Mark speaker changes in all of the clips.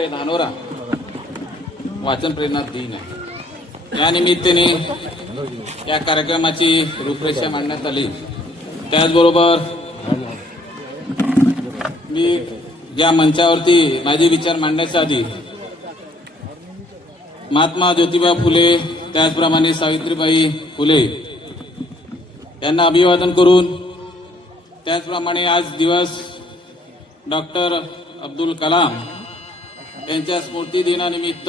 Speaker 1: वाचनालय धानोरा वाचन प्रेरणा दिन आहे. या निमित्ताने या कार्यक्रमाची रूपरेषा मांडण्यात आली. त्याचबरोबर मी ज्या मंचावरती माझे विचार मांडण्याच्या आधी महात्मा ज्योतिबा फुले त्याचप्रमाणे सावित्रीबाई फुले यांना अभिवादन करून त्याचप्रमाणे आज दिवस डॉक्टर अब्दुल कलाम यांच्या स्मृती दिनानिमित्त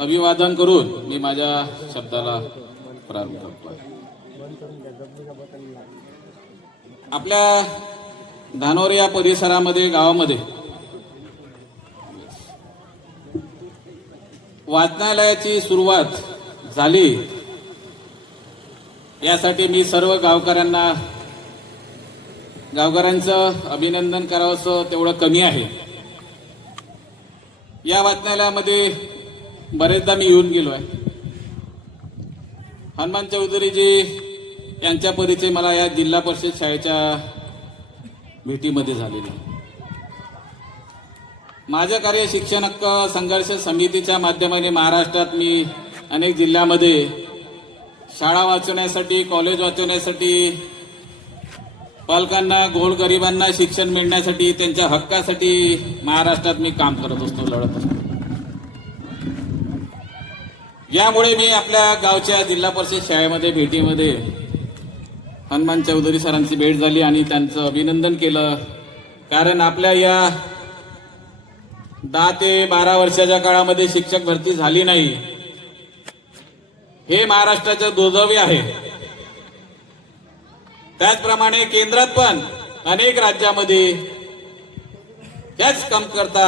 Speaker 1: अभिवादन करून मी माझ्या शब्दाला प्रारंभ करतो. आपल्या धानोर या परिसरामध्ये गावामध्ये वाचनालयाची सुरुवात झाली. यासाठी मी सर्व गावकऱ्यांना गावकऱ्यांचं अभिनंदन करावंसं तेवढं कमी आहे. या वाचनालयामध्ये बरेचदा मी येऊन गेलो आहे हनुमान चौधरीजी यांच्या परिचय मला या जिल्हा परिषद शाळेच्या भेटीमध्ये झालेला आहे. माझं कार्य शिक्षण हक्क संघर्ष समितीच्या माध्यमाने महाराष्ट्रात मी अनेक जिल्ह्यामध्ये शाळा वाचवण्यासाठी कॉलेज वाचवण्यासाठी पालकांना गोरगरिबांना शिक्षण मिळण्यासाठी त्यांच्या हक्कासाठी महाराष्ट्रात मी काम करत असतो लढत असतो. यामुळे मी आपल्या गावच्या जिल्हा परिषद शाळेमध्ये भेटीमध्ये हनुमान चौधरी सरांची भेट झाली आणि त्यांचं अभिनंदन केलं. कारण आपल्या या दहा ते बारा वर्षाच्या काळामध्ये शिक्षक भरती झाली नाही. हे महाराष्ट्राचं दुर्दैवी आहे. त्याचप्रमाणे केंद्रात पण अनेक राज्यामध्ये त्याच कमतरता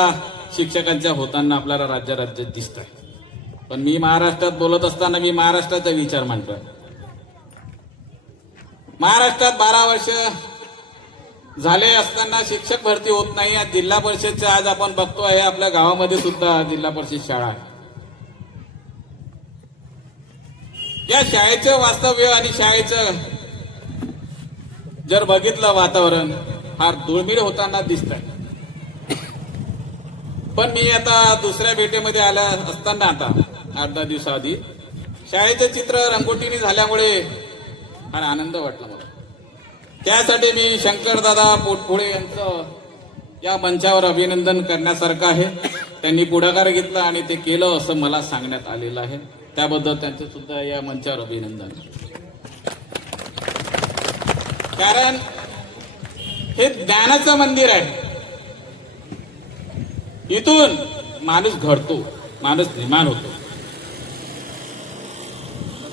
Speaker 1: शिक्षकांच्या होताना आपल्याला राज्य राज्यात दिसत आहे पण मी महाराष्ट्रात बोलत असताना मी महाराष्ट्राचा विचार मांडतोय. महाराष्ट्रात बारा वर्ष झाले असताना शिक्षक भरती होत नाही. आज जिल्हा परिषदच्या आज आपण बघतो आहे आपल्या गावामध्ये सुद्धा जिल्हा परिषद शाळा आहे. या शाळेचं वास्तव्य आणि शाळेचं जर बघितलं वातावरण फार दुर्मिळ होताना दिसत आहे पण मी आता दुसऱ्या भेटेमध्ये आल्या असताना आता आठ दहा दिवसाआधी शाळेचे चित्र रंगोटीने झाल्यामुळे फार आनंद वाटला मला. त्यासाठी मी शंकरदादा पोटफोळे यांचं या मंचावर अभिनंदन करण्यासारखं आहे. त्यांनी पुढाकार घेतला आणि ते केलं असं मला सांगण्यात आलेलं आहे. त्याबद्दल त्यांचं सुद्धा या मंचावर अभिनंदन. कारण हे ज्ञानाचं मंदिर आहे. इथून माणूस घडतो माणूस निर्माण होतो.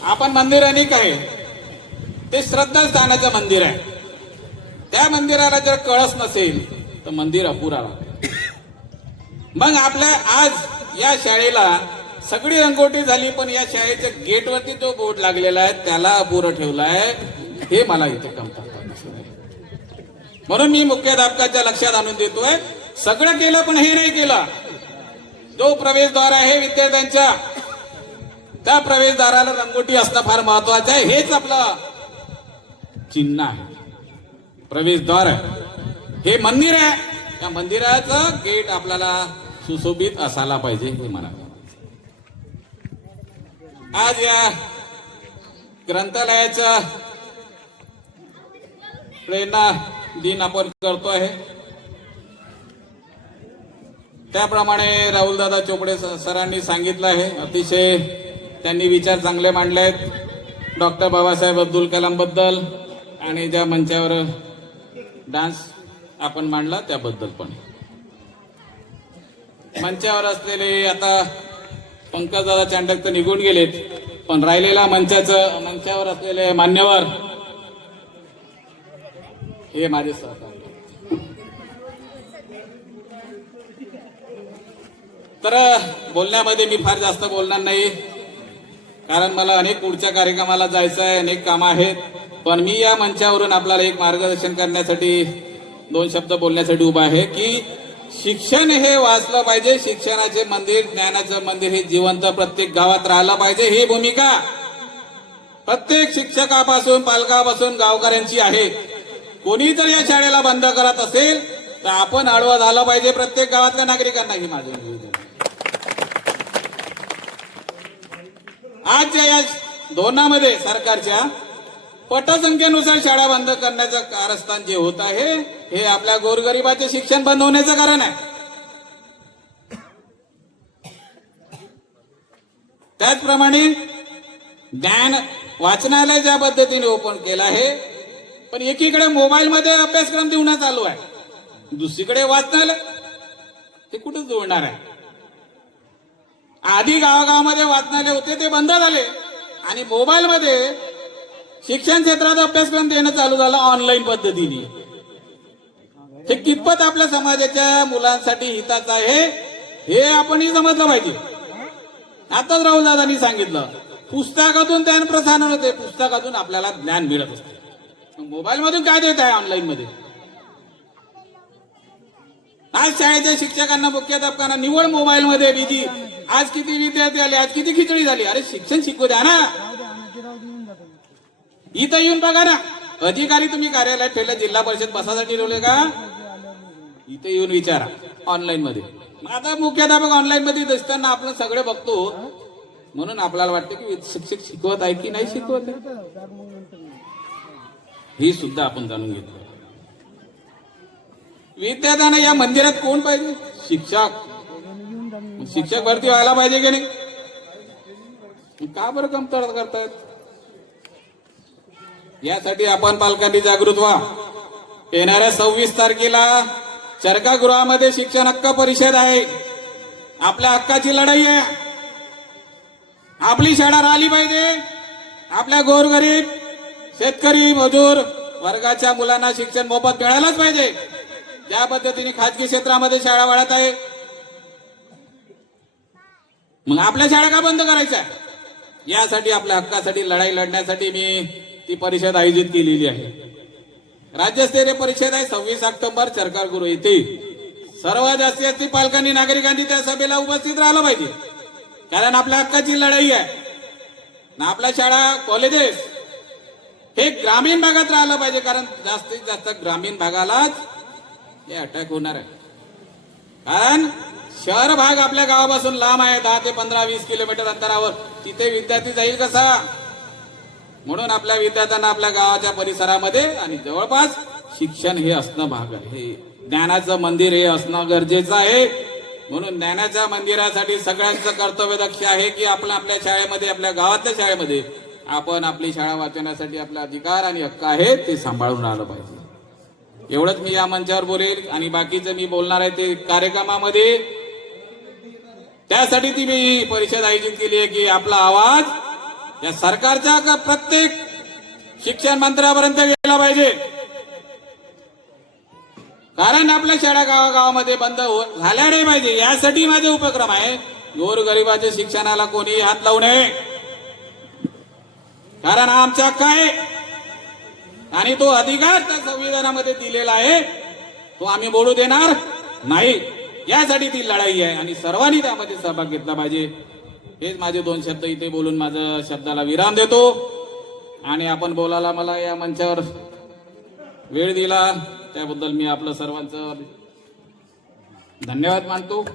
Speaker 1: आपण मंदिर अनेक आहे. ते श्रद्धास्थानाचं मंदिर आहे. त्या मंदिराला जर कळस नसेल तर मंदिर अपुरा मग आपल्या आज या शाळेला सगळी रंगोटी झाली पण या शाळेच्या गेटवरती जो बोर्ड लागलेला आहे त्याला अपुरं ठेवला आहे हे मला इथे कमतरता म्हणून मी मुख्याध्यापकाच्या लक्षात आणून देतोय. सगळं केलं पण हे नाही केलं. जो प्रवेशद्वार आहे विद्यार्थ्यांच्या त्या प्रवेशद्वाराला रंगोटी असणं फार महत्वाचं आहे. हेच आपलं चिन्ह आहे. प्रवेशद्वार आहे. हे मंदिर आहे. त्या मंदिराचं गेट आपल्याला सुशोभित असायला पाहिजे हे मला आज या ग्रंथालयाचं प्रेरणा दिन आपण करतो आहे त्याप्रमाणे राहुलदादा चोपडे सरांनी सांगितलं आहे. अतिशय त्यांनी विचार चांगले मांडले आहेत. डॉक्टर बाबासाहेब अब्दुल कलामबद्दल आणि ज्या मंचावर डान्स आपण मांडला त्याबद्दल पण. मंचावर असलेले आता पंकजदादा चांडक तर निघून गेलेत. पण राहिलेला मंचाचं मंचावर असलेले मान्यवर हे माझे सहकारी. तर बोलण्यामध्ये मी फार जास्त बोलणार नाही. कारण मला अनेक पुढच्या कार्यक्रमाला जायचं आहे अनेक कामं आहेत. पण मी या मंचावरून आपल्याला एक मार्गदर्शन करण्यासाठी दोन शब्द बोलण्यासाठी उभा आहे की शिक्षण हे वाचलं पाहिजे. शिक्षणाचे मंदिर ज्ञानाचं मंदिर हे जिवंत प्रत्येक गावात राहिलं पाहिजे. ही भूमिका प्रत्येक शिक्षकापासून पालकापासून गावकऱ्यांची आहे. कोणी जर या शाळेला बंद करत असेल तर आपण आडवा झालं पाहिजे प्रत्येक गावातल्या नागरिकांना ही माझे निवेदन आजच्या या धोरणामध्ये सरकारच्या पटसंख्येनुसार शाळा बंद करण्याचं कारस्थान जे होत आहे हे आपल्या गोरगरिबाचे शिक्षण बंद होण्याचं कारण आहे. त्याचप्रमाणे ज्ञान वाचनालय ज्या पद्धतीने ओपन केलं आहे पण एकीकडे मोबाईलमध्ये अभ्यासक्रम देऊन चालू आहे. दुसरीकडे वाचनालय. ते कुठे जोडणार आहे? आधी गावागावामध्ये वाचनालय होते ते बंद झाले. आणि मोबाईलमध्ये शिक्षण क्षेत्रात अभ्यासक्रम देणं चालू झालं ऑनलाईन पद्धतीने. हे कितपत आपल्या समाजाच्या मुलांसाठी हिताचं आहे हे आपणही समजलं पाहिजे. आताच राहुल दादांनी सांगितलं पुस्तकातून ज्ञान प्रसारण होते पुस्तकातून आपल्याला ज्ञान मिळत असते. मोबाईल मधून काय देत आहे ऑनलाईन मध्ये आज शाळेच्या शिक्षकांना मुख्याध्यापकांना निवड मोबाईल मध्ये बिजी. आज किती विद्यार्थी आले आज किती खिचडी झाली? अरे शिक्षण शिकू द्या ना. इथं येऊन बघा ना. अधिकारी तुम्ही कार्यालयात ठेवले जिल्हा परिषद बसासाठी ठेवले का? इथे येऊन विचारा ऑनलाईन मध्ये आता मुख्याध्यापक ऑनलाईन मध्ये दिसताना आपण सगळे बघतो. म्हणून आपल्याला वाटतं की शिक्षक शिकवत आहे की नाही शिकवत आहे? ही सुद्धा आपण जाणून घेतलं. विद्यार्थ्यांना या मंदिरात कोण पाहिजे? शिक्षक. शिक्षक भरती व्हायला पाहिजे की नाही? का बरं कमतरत करतायत? यासाठी आपण पालकांनी जागृत व्हा. येणाऱ्या सव्वीस तारखेला चरकागृहामध्ये शिक्षण हक्क परिषद आहे. आपल्या हक्काची लढाई आहे. आपली शाळा राहिली पाहिजे. आपल्या गोरगरीब शेतकरी मजूर वर्गाच्या मुलांना शिक्षण मोफत मिळायलाच पाहिजे. त्या पद्धतीने खाजगी क्षेत्रामध्ये शाळा वाढत आहे. मग आपल्या शाळा का बंद करायच्या? यासाठी आपल्या हक्कासाठी लढाई लढण्यासाठी मी ती परिषद आयोजित केलेली आहे. राज्यस्तरीय परिषद आहे. सव्वीस ऑक्टोबर सरकारगुरु येथे. सर्व जास्तीत जास्त पालकांनी नागरिकांनी त्या सभेला उपस्थित राहिलं पाहिजे. कारण आपल्या हक्काची लढाई आहे. ना आपल्या शाळा कॉलेजेस हे ग्रामीण भागात राहिलं पाहिजे कारण जास्तीत जास्त ग्रामीण भागालाच हे अटॅक होणार आहे. कारण शहर भाग आपल्या गावापासून लांब आहे दहा ते पंधरा वीस किलोमीटर अंतरावर. तिथे विद्यार्थी जाईल कसा? म्हणून आपल्या विद्यार्थ्यांना आपल्या गावाच्या परिसरामध्ये आणि जवळपास शिक्षण हे असणं भाग आहे. हे ज्ञानाचं मंदिर हे असणं गरजेचं आहे. म्हणून ज्ञानाच्या मंदिरासाठी सगळ्यांचं कर्तव्य दक्ष आहे की आपण आपल्या शाळेमध्ये आपल्या गावातल्या शाळेमध्ये आपण आपली शाळा वाचवण्यासाठी आपला अधिकार आणि हक्क आहे ते सांभाळून आलं पाहिजे. एवढंच मी या मंचावर बोलेल आणि बाकीचं मी बोलणार आहे ते कार्यक्रमामध्ये. त्यासाठी ती मी परिषद आयोजित केली आहे की आपला आवाज या सरकारच्या का प्रत्येक शिक्षण मंत्र्यापर्यंत गेला पाहिजे. कारण आपल्या शाळा गावागावामध्ये बंद हो- झाल्या नाही पाहिजे. यासाठी माझे उपक्रम आहे गोरगरिबाच्या शिक्षणाला कोणी हात लावू नये. कारण आमचा काय? आणि तो अधिकार त्या संविधानामध्ये दिलेला आहे. तो आम्ही बोलू देणार नाही. यासाठी ती लढाई आहे आणि सर्वांनी त्यामध्ये सहभाग घेतला पाहिजे. हेच माझे दोन शब्द इथे बोलून माझं शब्दाला विराम देतो. आणि आपण बोलायला मला या मंचावर वेळ दिला. त्याबद्दल मी आपलं सर्वांचं धन्यवाद मानतो.